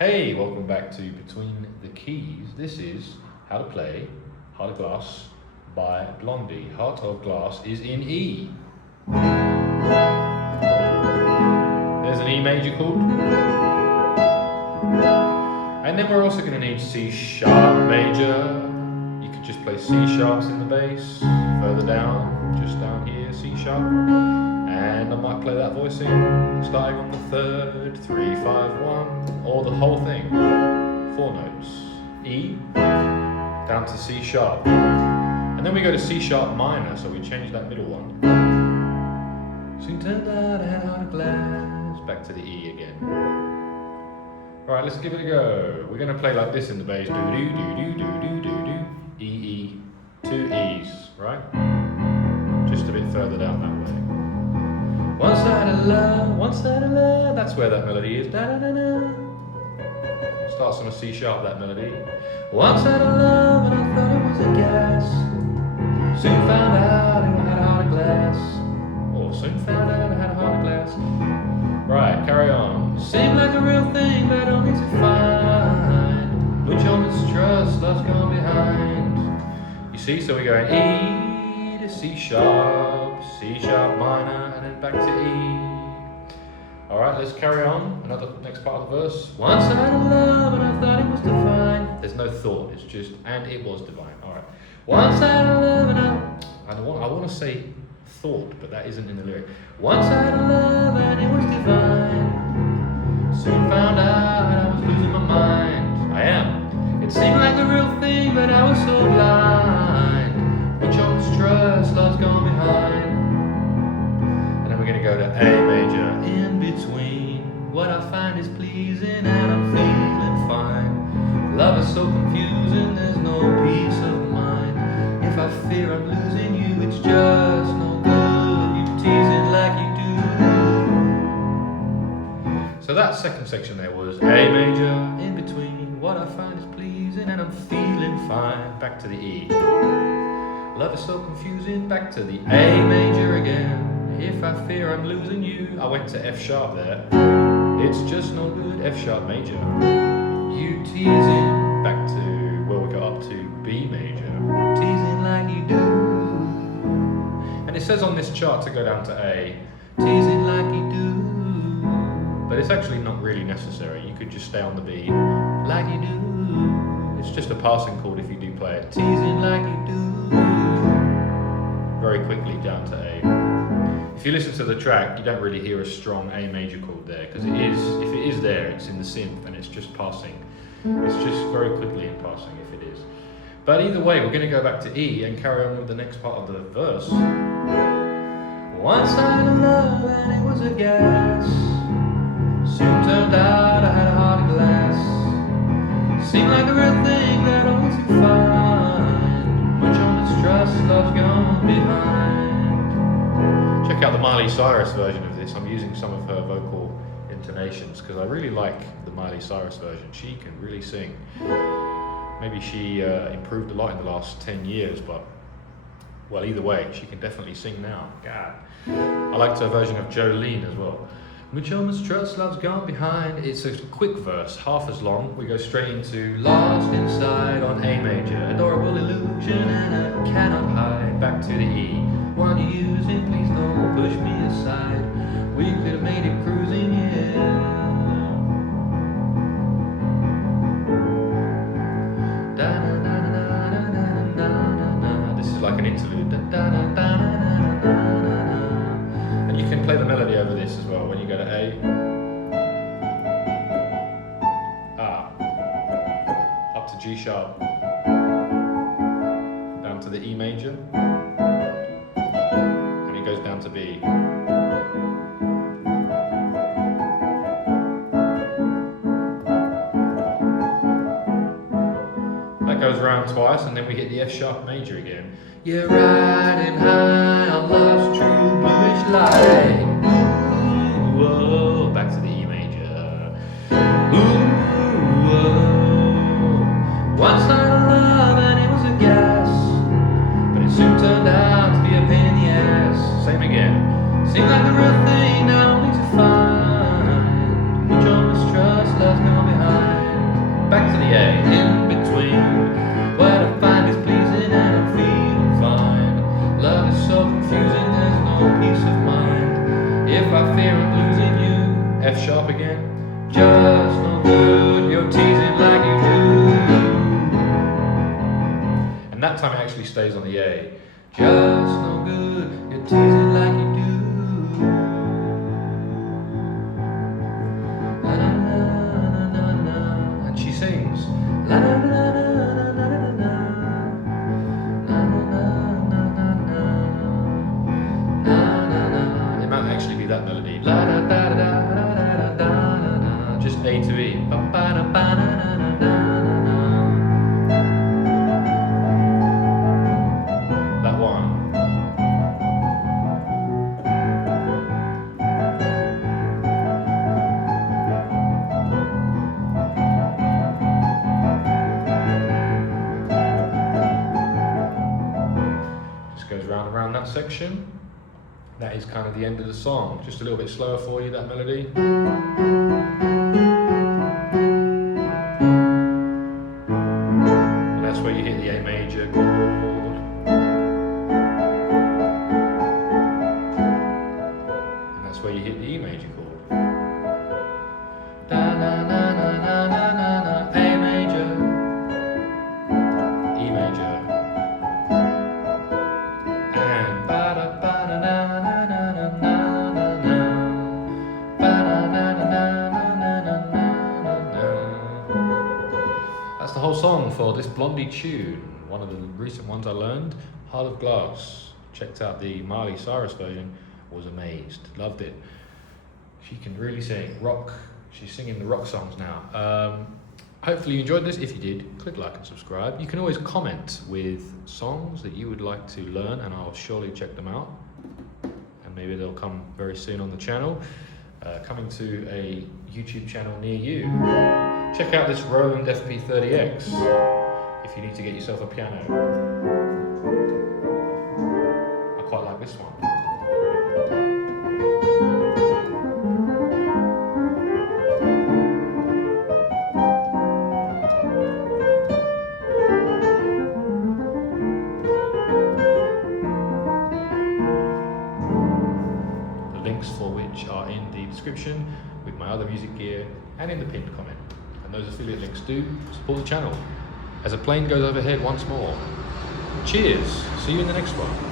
Hey, welcome back to Between the Keys. This is How to Play Heart of Glass by Blondie. Heart of Glass is in E. There's an E major chord. And then we're also going to need C sharp major. You could just play C sharps in the bass. Further down, just down here, C sharp. And I might play that voicing, starting on the third, 3, 5, 1, or the whole thing. 4 notes. E, down to C sharp. And then we go to C sharp minor, so we change that middle one. Soon turned out I had heart of glass. Back to the E again. Alright, let's give it a go. We're going to play like this in the bass. Do do do do do do do do. E, E, 2 E's, right? Just a bit further down that way. One side of love, one side of love. That's where that melody is. Da da da da. Starts on a C sharp, that melody. One side of love, and I thought it was a gas. Soon found out it had a heart of glass. Or soon found out it had a heart of glass. Right, carry on. Seemed like a real thing, but only to find which all mistrust love's gone behind. You see, so we go in E to C sharp, C sharp minor, and then back to E. Alright, let's carry on. Next part of the verse. One side of love, and I thought it was divine. There's no thought, it's just, and it was divine. Alright. One side of love, and I want to say thought, but that isn't in the lyric. One side of love, and it was divine. Soon found out I was losing my mind. I am. It seemed like the real thing, but I was so blind. Which all mistrust love's gone behind. And then we're going to go to A major. In between, what I find is pleasing, and I'm feeling fine. Love is so confusing, there's no peace of mind. If I fear I'm losing you, it's just no good. You tease it like you do. So that second section there was A major. In between, what I find is pleasing, and I'm feeling fine. Back to the E. Love is so confusing, back to the A major again. If I fear I'm losing you, I went to F sharp there. It's just no good, F sharp major. You teasing, back to, well, we got up to B major. Teasing like you do. And it says on this chart to go down to A. Teasing like you do. But it's actually not really necessary. You could just stay on the B, like you do. It's just a passing chord if you do play it. Teasing like you do. Very quickly down to A. If you listen to the track, you don't really hear a strong A major chord there, because it is, if it is there, it's in the synth and it's just passing. It's just very quickly in passing if it is. But either way, we're going to go back to E and carry on with the next part of the verse. One side of love, and it was a gas. Soon turned out I had a heart of glass. Seemed like a real thing that only to find which all mistrust love's gone behind. Check out the Miley Cyrus version of this. I'm using some of her vocal intonations because I really like the Miley Cyrus version. She can really sing. Maybe she improved a lot in the last 10 years, but well, either way, she can definitely sing now. God. I liked her version of Jolene as well. Which all mistrust love's gone behind. It's a quick verse, half as long. We go straight into Lost Inside on A major. Adorable illusion and I cannot hide. Back to the E. One you're using, please don't push me aside. We could have made it cruising, yeah. Da da da da da da da da. This is like an interlude. Da da da da da da. And you can play the melody over this as well when you go to A. Up to G sharp. Down to the E major. And it goes down to B. That goes around twice, and then we hit the F sharp major again. You're riding high on love's true bluish light. Ooh, whoa. Back to the E major. Ooh, whoa. One side of love, and it was a gas, but it soon turned out to be a pain in the ass. Same again. Seemed like the real thing, now only to find which all mistrust love's gone behind. F sharp again. Just no good, you're teasing like you do. And that time it actually stays on the A. Just no good, you're teasing like you do. La, la, la, la, la, la. And she sings. La, la, la, la, la, la, la, la. La, la, la, la, la, la. It might actually be that melody. La, da, da, da, da, da, da, da, da. Just A to E. Ba, ba, da, ba, da, da, da, da, da. That one. Just goes round and round that section. That is kind of the end of the song. Just a little bit slower for you, that melody. And that's where you hit the A major chord. And that's where you hit the E major chord. Da, na, na, na, na, na, na, na. A major, E major, and ba da ba da na na na na na na na, ba da na na na na na na na. That's the whole song for this Blondie tune. One of the recent ones I learned, Heart of Glass. Checked out the Miley Cyrus version, was amazed, loved it. She can really sing rock. She's singing the rock songs now. Hopefully you enjoyed this. If you did, click like and subscribe. You can always comment with songs that you would like to learn, and I'll surely check them out. And maybe they'll come very soon on the channel. Coming to a YouTube channel near you. Check out this Roland FP-30X if you need to get yourself a piano. I quite like this one. Links for which are in the description with my other music gear and in the pinned comment. And those affiliate links do support the channel. As a plane goes overhead once more. Cheers, see you in the next one.